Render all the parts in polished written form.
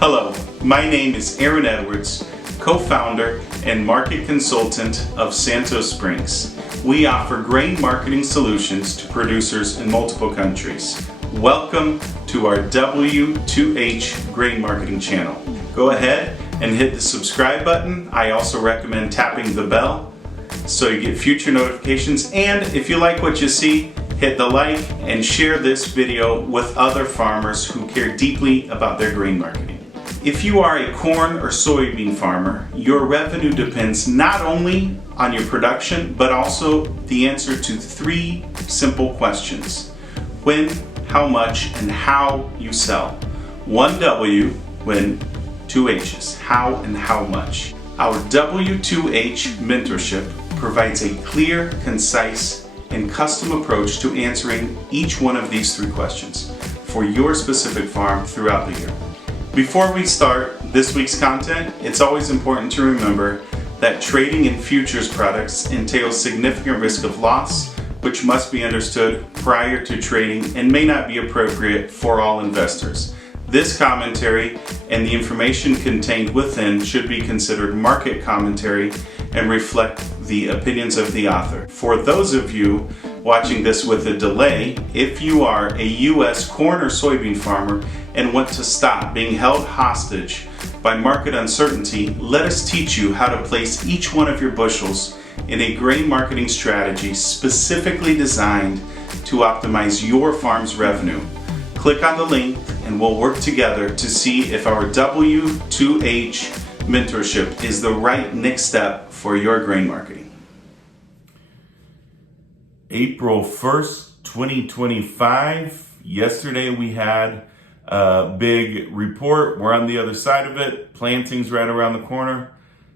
Hello, my name is Aaron Edwards, co-founder and market consultant of Santos Springs. We offer grain marketing solutions to producers in multiple countries. Welcome to our W2H grain marketing channel. Go ahead and hit the subscribe button. I also recommend tapping the bell so you get future notifications. And if you like what you see, hit the like and share this video with other farmers who care deeply about their grain marketing. If you are a corn or soybean farmer, your revenue depends not only on your production, but also the answer to three simple questions: when, how much, and how you sell. One W, when, two H's, how and how much. Our W2H mentorship provides a clear, concise, and custom approach to answering each one of these three questions for your specific farm throughout the year. Before we start this week's content, it's always important to remember that trading in futures products entails significant risk of loss, which must be understood prior to trading and may not be appropriate for all investors. This commentary and the information contained within should be considered market commentary and reflect the opinions of the author. For those of you watching this with a delay, if you are a U.S. corn or soybean farmer and want to stop being held hostage by market uncertainty, let us teach you how to place each one of your bushels in a grain marketing strategy specifically designed to optimize your farm's revenue. Click on the link and we'll work together to see if our W2H mentorship is the right next step for your grain marketing. April 1st, 2025. Yesterday we had a big report. We're on the other side of it. Planting's right around the corner.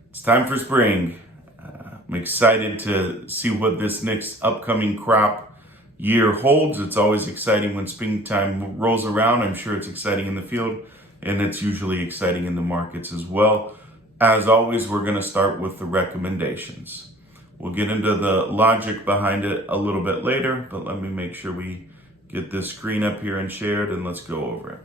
It's time for spring. I'm excited to see what this next upcoming crop year holds. It's always exciting when springtime rolls around. I'm sure it's exciting in the field, and it's usually exciting in the markets as well. As always, we're going to start with the recommendations. We'll get into the logic behind it a little bit later, but let me make sure we get this screen up here and shared, and let's go over it.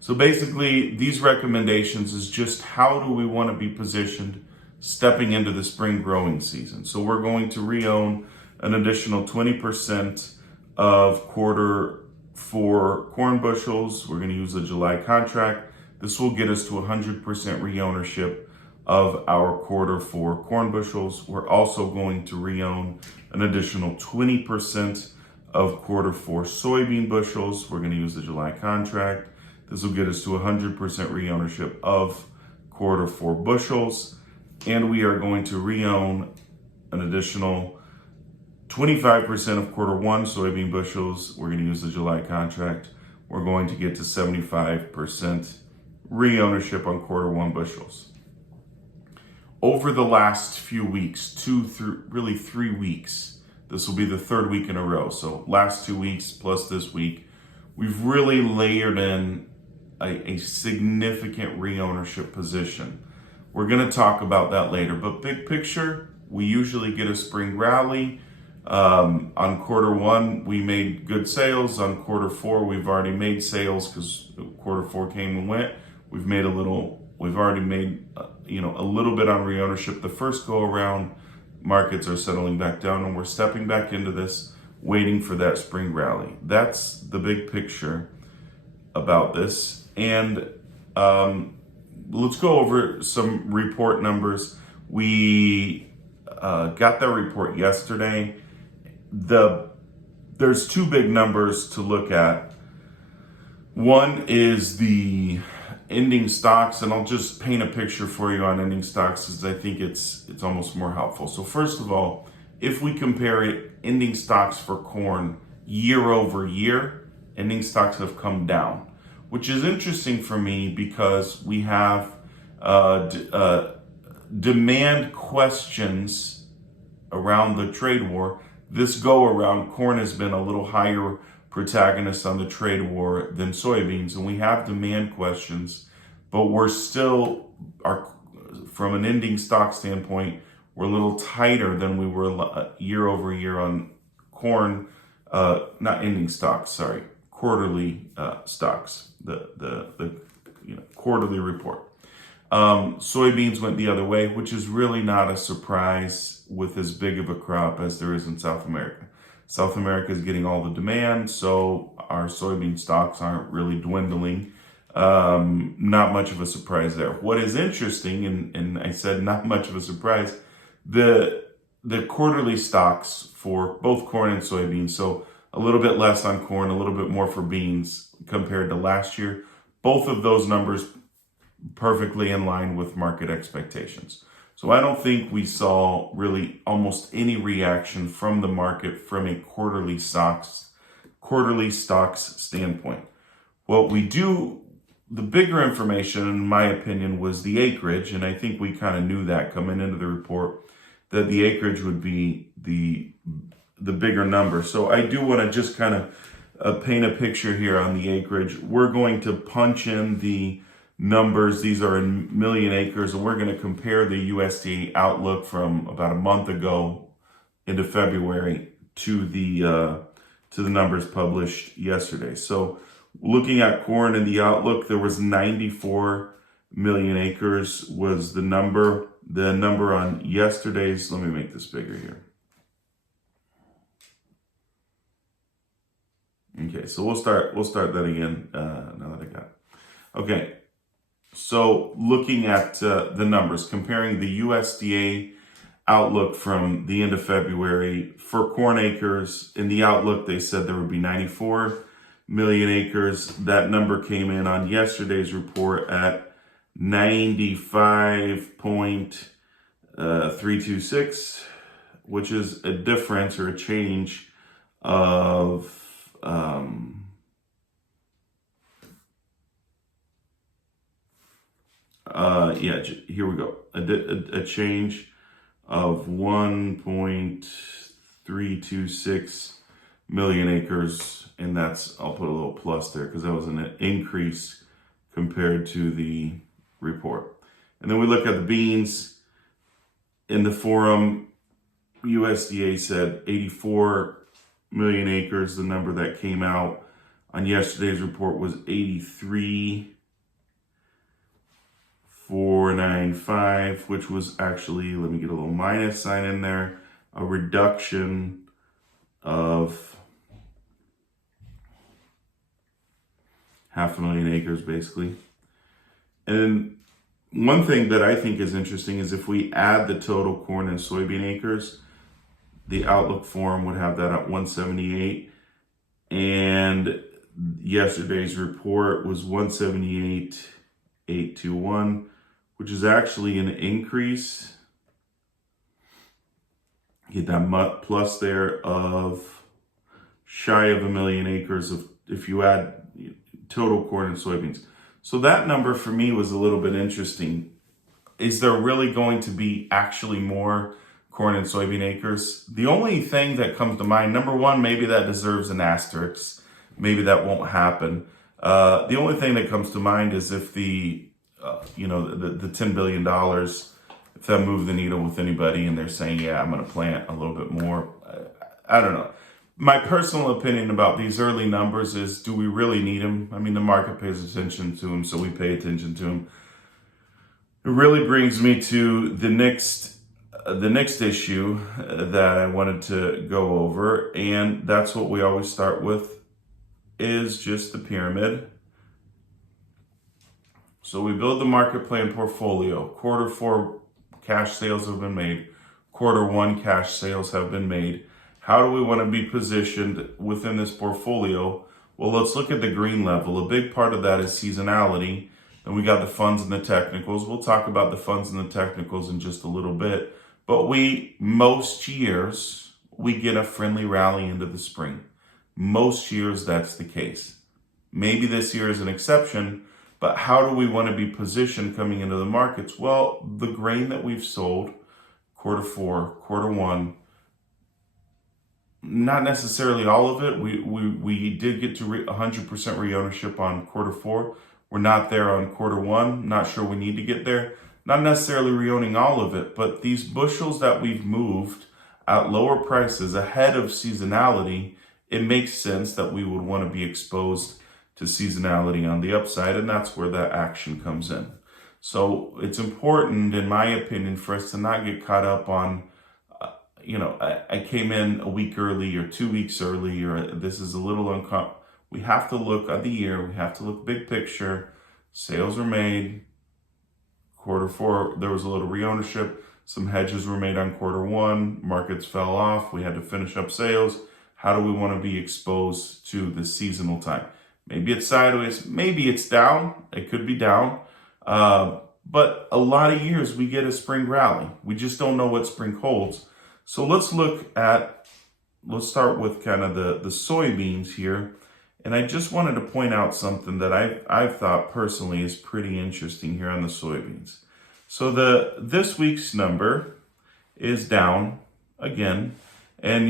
So basically, these recommendations is just how do we want to be positioned stepping into the spring growing season. So we're going to re-own an additional 20% of quarter four corn bushels. We're going to use the July contract. This will get us to 100% re-ownership of our quarter four corn bushels. We're also going to re-own an additional 20% of quarter four soybean bushels. We're going to use the July contract. This will get us to 100% re-ownership of quarter four bushels. And we are going to re-own an additional 25% of quarter one soybean bushels. We're going to use the July contract. We're going to get to 75% re-ownership on quarter one bushels. Over the last few weeks, 3 weeks, this will be the third week in a row. So last 2 weeks plus this week, we've really layered in a significant re-ownership position. We're going to talk about that later, but big picture, we usually get a spring rally. On quarter one, we made good sales. On quarter four, we've already made sales because quarter four came and went. We've already made a little bit on re-ownership. The first go around, markets are settling back down and we're stepping back into this, waiting for that spring rally. That's the big picture about this. And let's go over some report numbers. We got that report yesterday. There's two big numbers to look at. One is the ending stocks, and I'll just paint a picture for you on ending stocks because I think it's almost more helpful. So first of all, if we compare it, ending stocks for corn year over year, ending stocks have come down, which is interesting for me because we have demand questions around the trade war. This go around, corn has been a little higher protagonist on the trade war than soybeans, and we have demand questions, but we're still, from an ending stock standpoint, we're a little tighter than we were year over year on corn, not ending stocks, sorry, quarterly stocks, the quarterly report. Soybeans went the other way, which is really not a surprise with as big of a crop as there is in South America. South America is getting all the demand, so our soybean stocks aren't really dwindling. Not much of a surprise there. What is interesting, and I said not much of a surprise, the quarterly stocks for both corn and soybeans, so a little bit less on corn, a little bit more for beans compared to last year. Both of those numbers perfectly in line with market expectations. So I don't think we saw really almost any reaction from the market from a quarterly stocks standpoint. What we do, the bigger information, in my opinion, was the acreage, and I think we kind of knew that coming into the report, that the acreage would be the bigger number. So I do want to just kind of paint a picture here on the acreage. We're going to punch in the numbers. These are in million acres, and we're going to compare the USDA outlook from about a month ago into February to the numbers published yesterday. So looking at corn in the outlook, there was 94 million acres was the number. The number on yesterday's, let me make this bigger here. Okay, so we'll start that again now that I got it. Okay, so looking at the numbers, comparing the USDA outlook from the end of February for corn acres. In the outlook, they said there would be 94 million acres. That number came in on yesterday's report at 95.326, which is a difference or a change of here we go. A change of 1.326 million acres, and that's, I'll put a little plus there because that was an increase compared to the report. And then we look at the beans. In the forum, USDA said 84 million acres. The number that came out on yesterday's report was 83,495, which was actually, let me get a little minus sign in there, a reduction of 500,000 acres basically. And one thing that I think is interesting is if we add the total corn and soybean acres, the Outlook Forum would have that at 178, and yesterday's report was 178,821, which is actually an increase. Get that plus there of shy of 1 million acres of if you add total corn and soybeans. So that number for me was a little bit interesting. Is there really going to be actually more corn and soybean acres? The only thing that comes to mind, number one, maybe that deserves an asterisk. Maybe that won't happen. The only thing that comes to mind is if the $10 billion, if that moved the needle with anybody and they're saying, yeah, I'm going to plant a little bit more. I don't know. My personal opinion about these early numbers is, do we really need them? I mean, the market pays attention to them, so we pay attention to them. It really brings me to the next issue that I wanted to go over, and that's what we always start with, is just the pyramid. So we build the market plan portfolio. Quarter 4 cash sales have been made. Quarter 1 cash sales have been made. How do we want to be positioned within this portfolio? Well, let's look at the green level. A big part of that is seasonality. And we got the funds and the technicals. We'll talk about the funds and the technicals in just a little bit. But most years, we get a friendly rally into the spring. Most years, that's the case. Maybe this year is an exception, but how do we want to be positioned coming into the markets? Well, the grain that we've sold, quarter 4, quarter 1, not necessarily all of it. We did get to 100% re-ownership on quarter 4. We're not there on quarter 1. Not sure we need to get there. Not necessarily re-owning all of it, but these bushels that we've moved at lower prices ahead of seasonality, it makes sense that we would want to be exposed to seasonality on the upside, and that's where that action comes in. So it's important, in my opinion, for us to not get caught up on, I came in a week early or 2 weeks early, or this is a little uncomfortable. We have to look at the year. We have to look big picture. Sales were made. Quarter four, there was a little reownership. Some hedges were made on quarter one. Markets fell off. We had to finish up sales. How do we want to be exposed to the seasonal time? Maybe it's sideways. Maybe it's down. It could be down. But a lot of years we get a spring rally. We just don't know what spring holds. So let's start with kind of the soybeans here. And I just wanted to point out something that I've thought personally is pretty interesting here on the soybeans. So this week's number is down again, and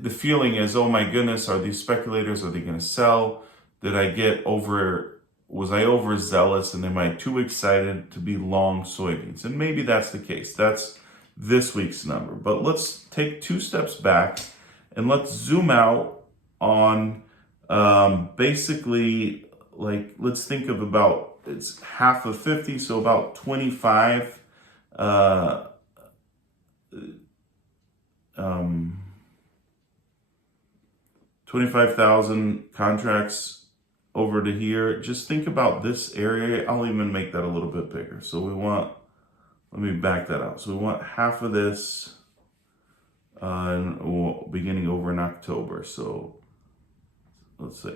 the feeling is, oh my goodness, are these speculators, are they going to sell? Was I overzealous, and am I too excited to be long soybeans? And maybe that's the case. That's this week's number. But let's take 2 steps back and let's zoom out on basically, like, let's think of about, it's half of 50, so about 25,000 contracts over to here. Just think about this area. I'll even make that a little bit bigger. So let me back that out. So we want half of this beginning over in October. So let's say,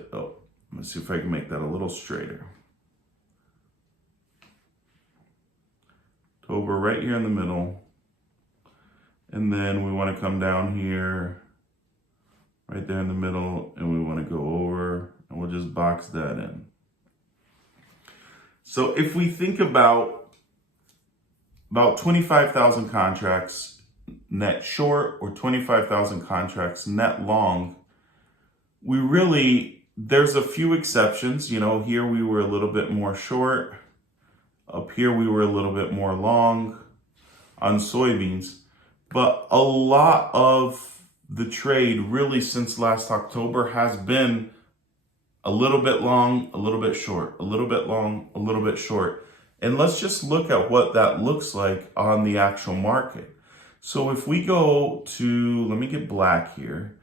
let's see if I can make that a little straighter. October right here in the middle. And then we want to come down here, right there in the middle, and we want to go over, and we'll just box that in. So if we think about 25,000 contracts net short or 25,000 contracts net long, there's a few exceptions. Here we were a little bit more short. Up here we were a little bit more long on soybeans. But a lot of the trade really since last October has been a little bit long, a little bit short, a little bit long, a little bit short. And let's just look at what that looks like on the actual market. So if we go to, let me get black here.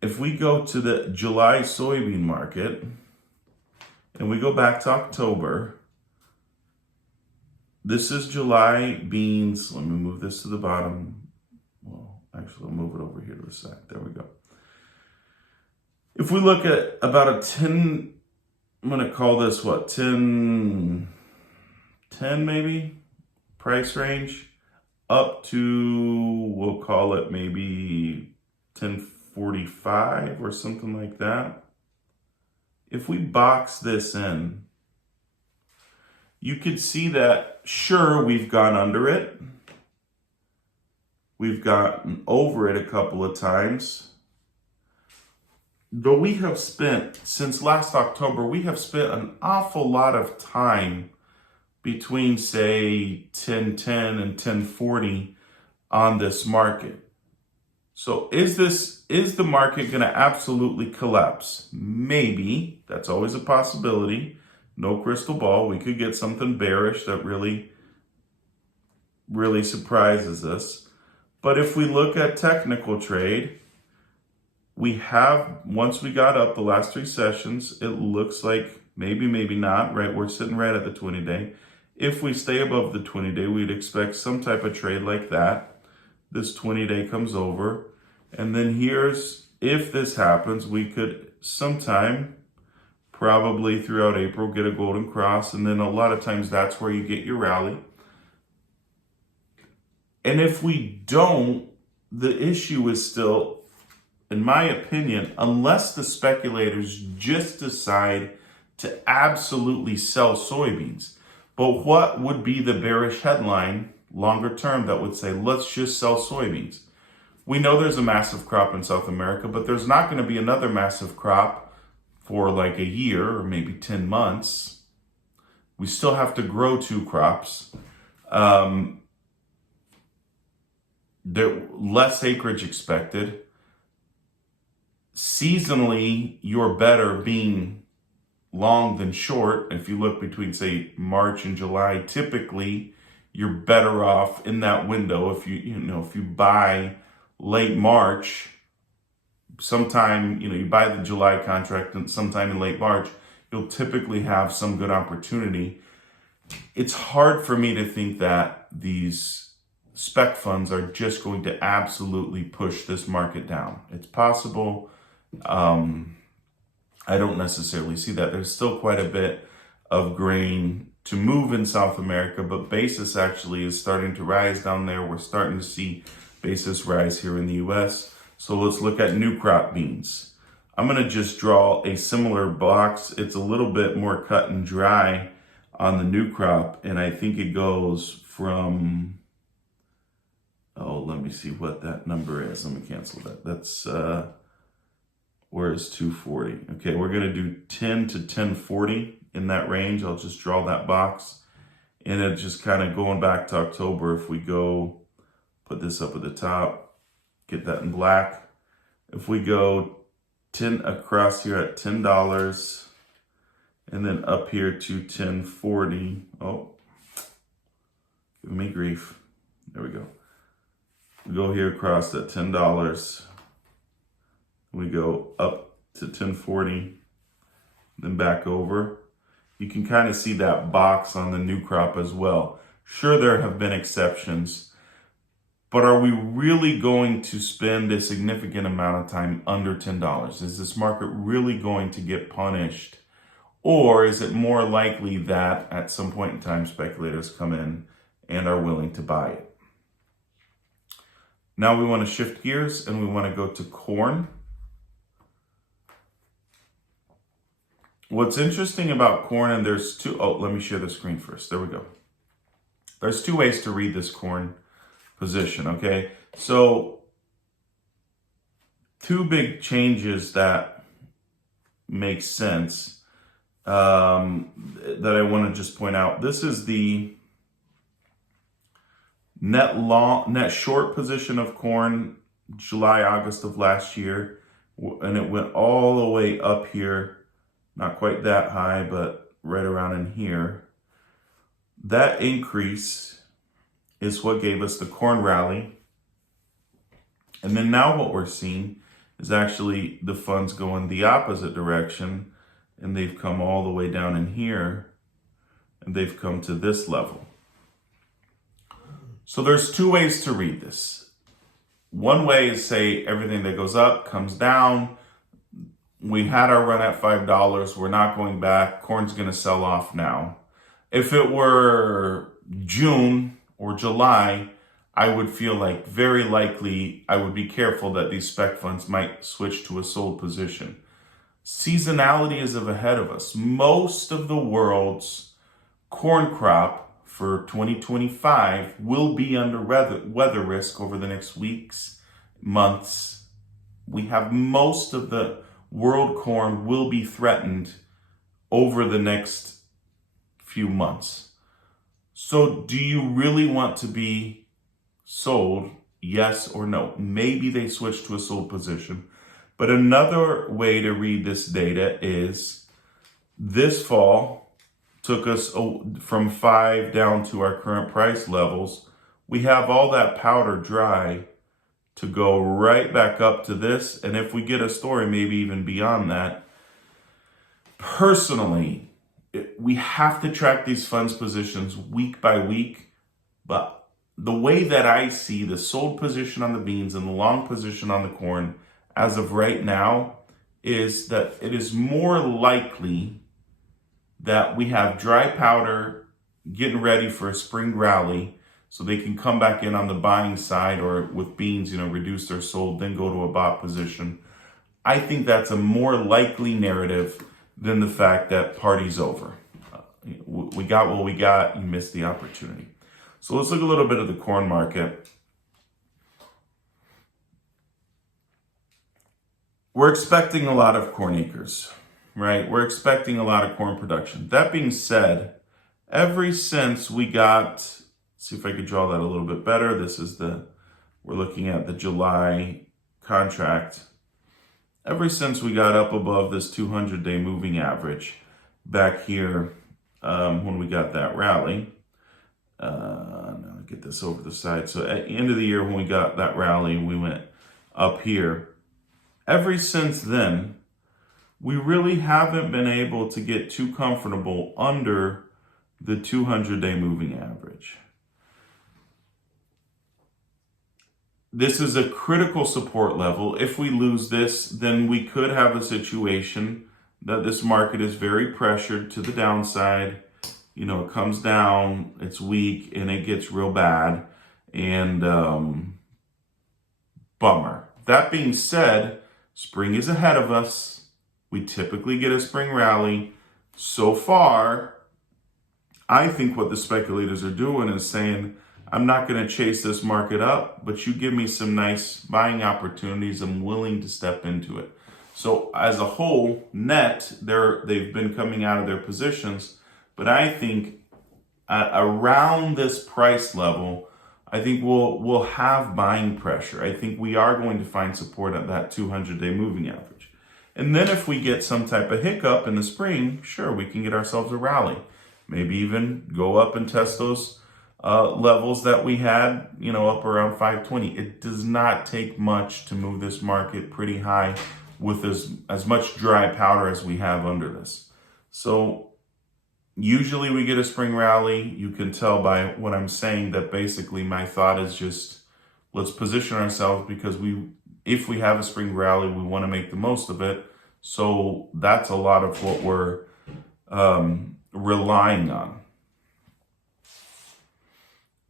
If we go to the July soybean market and we go back to October, this is July beans. Let me move this to the bottom. Well, actually, I'll move it over here to the side. There we go. If we look at about a 10, I'm going to call this 10 maybe, price range, up to, we'll call it maybe 1045 or something like that. If we box this in, you could see that, sure, we've gone under it. We've gotten over it a couple of times. But we have spent, since last October, we have spent an awful lot of time between, say, 1010 and 1040 on this market. So is the market going to absolutely collapse? Maybe. That's always a possibility. No crystal ball. We could get something bearish that really surprises us. But if we look at technical trade, we have, once we got up the last 3 sessions, it looks like maybe not, right? We're sitting right at the 20-day. If we stay above the 20-day, we'd expect some type of trade like that. This 20-day comes over. And then if this happens, we could sometime, probably throughout April, get a golden cross. And then a lot of times that's where you get your rally. And if we don't, the issue is still, in my opinion, unless the speculators just decide to absolutely sell soybeans. But what would be the bearish headline longer term that would say, let's just sell soybeans? We know there's a massive crop in South America, but there's not going to be another massive crop for like a year or maybe 10 months. We still have to grow 2 crops. There less acreage expected. seasonally, you're better being long than short. If you look between, say, March and July, typically you're better off in that window. If you buy late March, sometime, you buy the July contract and sometime in late March, you'll typically have some good opportunity. It's hard for me to think that these spec funds are just going to absolutely push this market down. It's possible. I don't necessarily see that. There's still quite a bit of grain to move in South America, but basis actually is starting to rise down there. We're starting to see basis rise here in the US. So let's look at new crop beans. I'm going to just draw a similar box. It's a little bit more cut and dry on the new crop, and I think it goes from, let me see what that number is. Let me cancel that. That's, where is 240? Okay, we're going to do 10 to 1040 in that range. I'll just draw that box. And it just kind of going back to October, if we go, put this up at the top, get that in black. If we go 10 across here at $10, and then up here to 1040. Oh, give me grief. There we go. We go here across at $10. We go up to 1040, then back over. You can kind of see that box on the new crop as well. Sure, there have been exceptions, but are we really going to spend a significant amount of time under $10? Is this market really going to get punished? Or is it more likely that at some point in time, speculators come in and are willing to buy it? Now we want to shift gears and we want to go to corn. What's interesting about corn, and there's two, let me share the screen first. There we go. There's two ways to read this corn position, okay? So two big changes that make sense that I want to just point out. This is the net short position of corn, July, August of last year, and it went all the way up here, not quite that high, but right around in here. That increase is what gave us the corn rally. And then now what we're seeing is actually the funds going the opposite direction, and they've come all the way down in here, and they've come to this level. So there's two ways to read this. One way is say everything that goes up comes down. We had our run at $5. We're not going back. Corn's going to sell off now. If it were June or July, I would feel like very likely I would be careful that these spec funds might switch to a sold position. Seasonality is ahead of us. Most of the world's corn crop for 2025 will be under weather risk over the next weeks, months. We have most of the world corn will be threatened over the next few months. So do you really want to be sold? Yes or no? Maybe they switch to a sold position. But another way to read this data is this fall took us from 5 down to our current price levels. We have all that powder dry to go right back up to this. And if we get a story, maybe even beyond that. Personally, we have to track these funds positions week by week. But the way that I see the sold position on the beans and the long position on the corn as of right now is that it is more likely that we have dry powder getting ready for a spring rally so they can come back in on the buying side or with beans, reduce their sold, then go to a bought position. I think that's a more likely narrative than the fact that party's over. We got what we got, you missed the opportunity. So let's look a little bit at the corn market. We're expecting a lot of corn acres, right? We're expecting a lot of corn production. That being said, ever since we got, see if I could draw that a little bit better. This is we're looking at the July contract. ever since we got up above this 200-day moving average back here when we got that rally. Now get this over the side. So at the end of the year when we got that rally, we went up here. Ever since then, we really haven't been able to get too comfortable under the 200-day moving average. This is a critical support level. If we lose this, then we could have a situation that this market is very pressured to the downside. You know, it comes down, it's weak, and it gets real bad. And bummer. That being said, spring is ahead of us. We typically get a spring rally. So far, I think what the speculators are doing is saying, I'm not going to chase this market up, but you give me some nice buying opportunities. I'm willing to step into it. So as a whole, net, they've been coming out of their positions. But I think around this price level, I think we'll have buying pressure. I think we are going to find support at that 200-day moving average. And then if we get some type of hiccup in the spring, sure, we can get ourselves a rally. Maybe even go up and test those levels that we had, up around 520. It does not take much to move this market pretty high with as much dry powder as we have under this. So usually we get a spring rally. You can tell by what I'm saying that basically my thought is just let's position ourselves because if we have a spring rally, we want to make the most of it. So that's a lot of what we're relying on.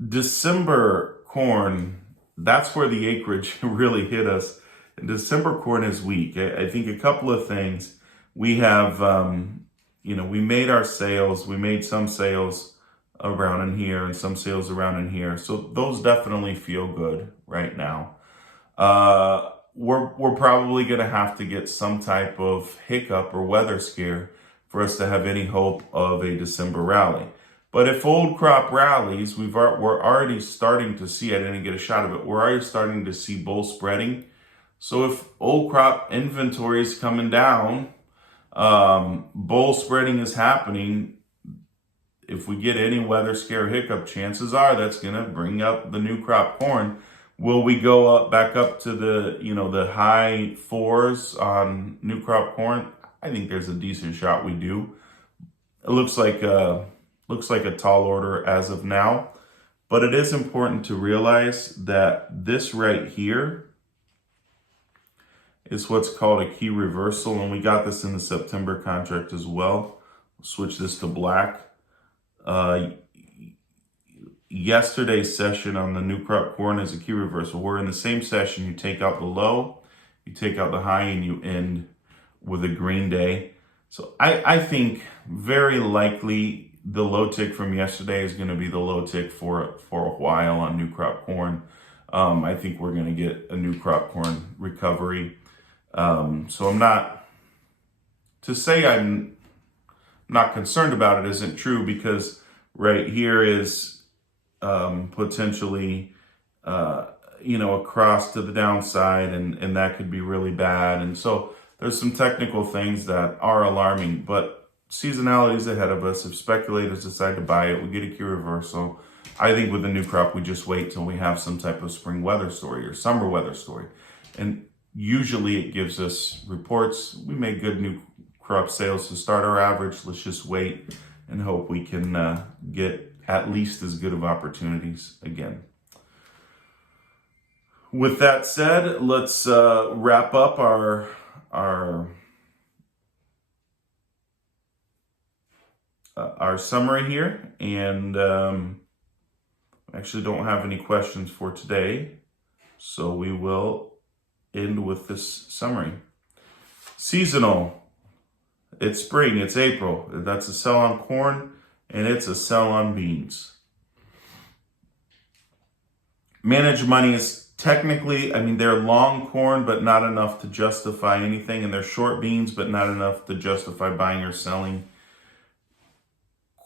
December corn, that's where the acreage really hit us. And December corn is weak. I think a couple of things. We have, we made our sales. We made some sales around in here and some sales around in here. So those definitely feel good right now. We're probably going to have to get some type of hiccup or weather scare for us to have any hope of a December rally. But if old crop rallies, we're already starting to see, I didn't get a shot of it, we're already starting to see bull spreading. So if old crop inventory is coming down, bull spreading is happening. If we get any weather scare hiccup, chances are that's going to bring up the new crop corn. Will we go back up to the high fours on new crop corn? I think there's a decent shot we do. It looks like a tall order as of now, but it is important to realize that this right here is what's called a key reversal, and we got this in the September contract as well. Switch this to black. Yesterday's session on the new crop corn is a key reversal. We're in the same session. You take out the low, you take out the high, and you end with a green day. So I think very likely the low tick from yesterday is going to be the low tick for a while on new crop corn. I think we're going to get a new crop corn recovery. So to say I'm not concerned about it isn't true, because right here is potentially, across to the downside, and that could be really bad. And so there's some technical things that are alarming, but seasonality is ahead of us. If speculators decide to buy it, we get a key reversal. I think with the new crop, we just wait till we have some type of spring weather story or summer weather story. And usually it gives us reports. We made good new crop sales to start our average. Let's just wait and hope we can get at least as good of opportunities again. With that said, let's wrap up our summary here, and actually don't have any questions for today, so we will end with this summary. Seasonal, it's spring, it's April. That's a sell on corn, and it's a sell on beans. Managed money is technically, they're long corn, but not enough to justify anything, and they're short beans, but not enough to justify buying or selling.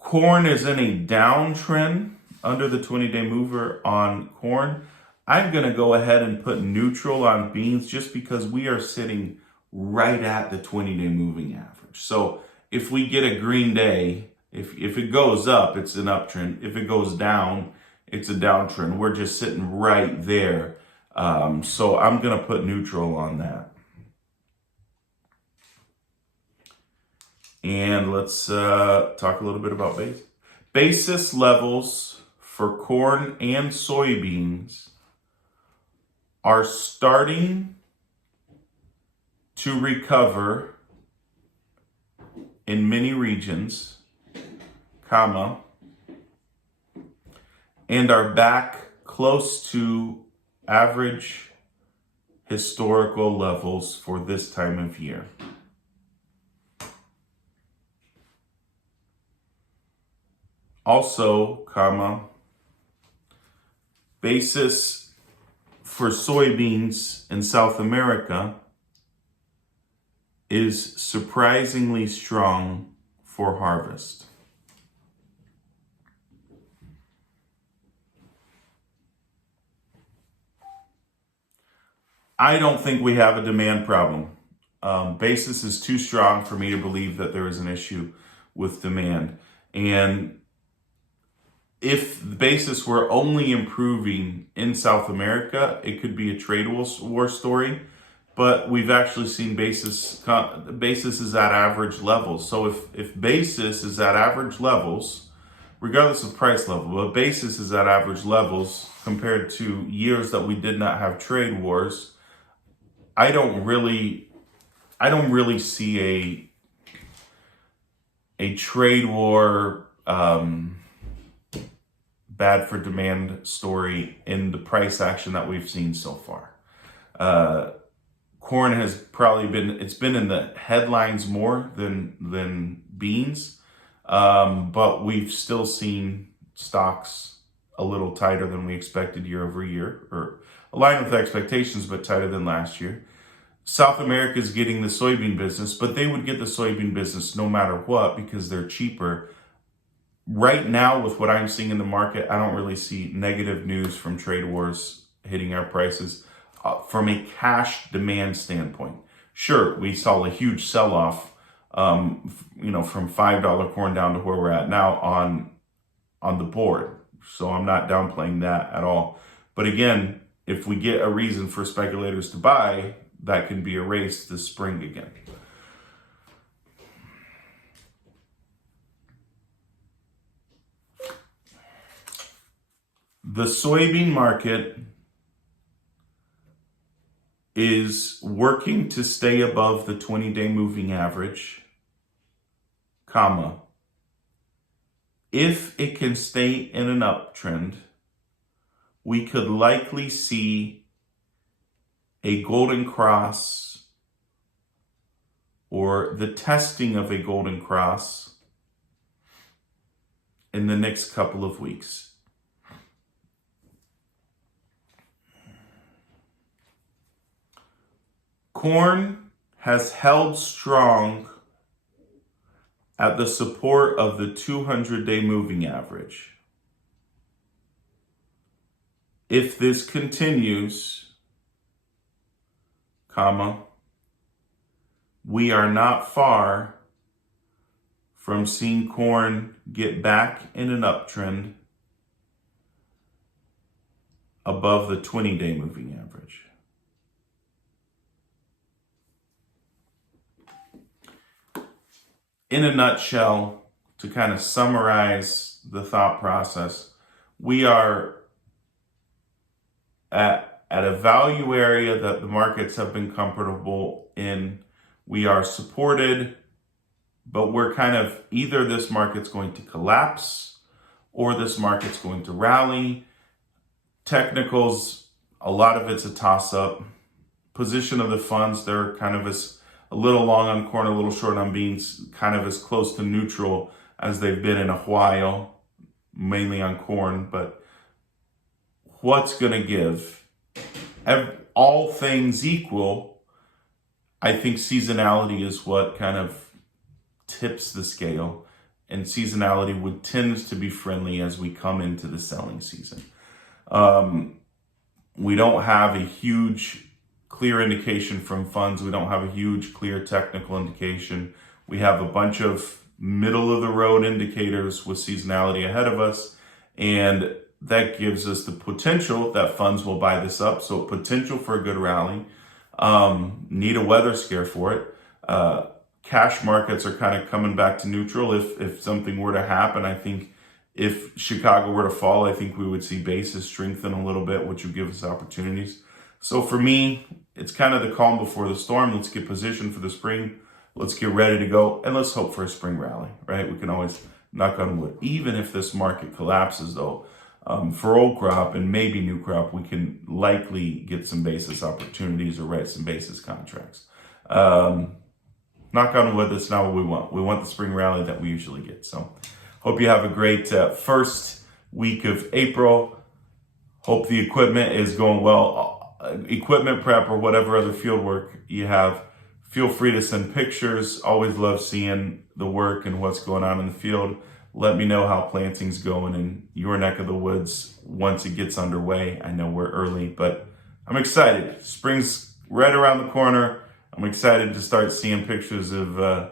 Corn is in a downtrend under the 20-day mover on corn. I'm going to go ahead and put neutral on beans just because we are sitting right at the 20-day moving average. So if we get a green day, if it goes up, it's an uptrend. If it goes down, it's a downtrend. We're just sitting right there. So I'm going to put neutral on that. And let's talk a little bit about basis. Basis levels for corn and soybeans are starting to recover in many regions, comma, and are back close to average historical levels for this time of year. Also, comma, basis for soybeans in South America is surprisingly strong for harvest. I don't think we have a demand problem. Basis is too strong for me to believe that there is an issue with demand. And if the basis were only improving in South America, it could be a trade war story. But we've actually seen basis is at average levels. So if basis is at average levels, regardless of price level, but basis is at average levels compared to years that we did not have trade wars, I don't really see a trade war bad for demand story in the price action that we've seen so far. Corn has probably been in the headlines more than beans, but we've still seen stocks a little tighter than we expected year over year, or aligned with expectations, but tighter than last year. South America is getting the soybean business, but they would get the soybean business no matter what because they're cheaper. Right now, with what I'm seeing in the market, I don't really see negative news from trade wars hitting our prices from a cash demand standpoint. Sure, we saw a huge sell-off, from $5 corn down to where we're at now on the board. So I'm not downplaying that at all. But again, if we get a reason for speculators to buy, that can be erased this spring again. The soybean market is working to stay above the 20-day moving average, comma. If it can stay in an uptrend, we could likely see a golden cross or the testing of a golden cross in the next couple of weeks. Corn has held strong at the support of the 200-day moving average. If this continues, comma, we are not far from seeing corn get back in an uptrend above the 20-day moving average. In a nutshell, to kind of summarize the thought process, we are at a value area that the markets have been comfortable in. We are supported, but we're kind of either this market's going to collapse or this market's going to rally. Technicals, a lot of it's a toss-up. Position of the funds, they're kind of a little long on corn, a little short on beans, kind of as close to neutral as they've been in a while, mainly on corn. But what's going to give? All things equal, I think seasonality is what kind of tips the scale, and seasonality would tend to be friendly as we come into the selling season. We don't have a huge clear indication from funds. We don't have a huge, clear technical indication. We have a bunch of middle of the road indicators with seasonality ahead of us. And that gives us the potential that funds will buy this up. So potential for a good rally. Need a weather scare for it. Cash markets are kind of coming back to neutral. If something were to happen, I think if Chicago were to fall, I think we would see basis strengthen a little bit, which would give us opportunities. So for me, it's kind of the calm before the storm. Let's get positioned for the spring. Let's get ready to go. And let's hope for a spring rally, right? We can always knock on wood. Even if this market collapses though, for old crop and maybe new crop, we can likely get some basis opportunities or write some basis contracts. Knock on wood, that's not what we want. We want the spring rally that we usually get. So hope you have a great first week of April. Hope the equipment is going well. Equipment prep or whatever other field work you have, feel free to send pictures. Always love seeing the work and what's going on in the field. Let me know how planting's going in your neck of the woods once it gets underway. I know we're early, but I'm excited. Spring's right around the corner. I'm excited to start seeing pictures of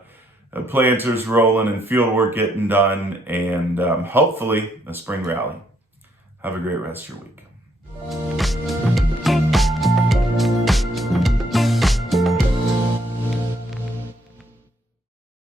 planters rolling and field work getting done, and hopefully a spring rally. Have a great rest of your week.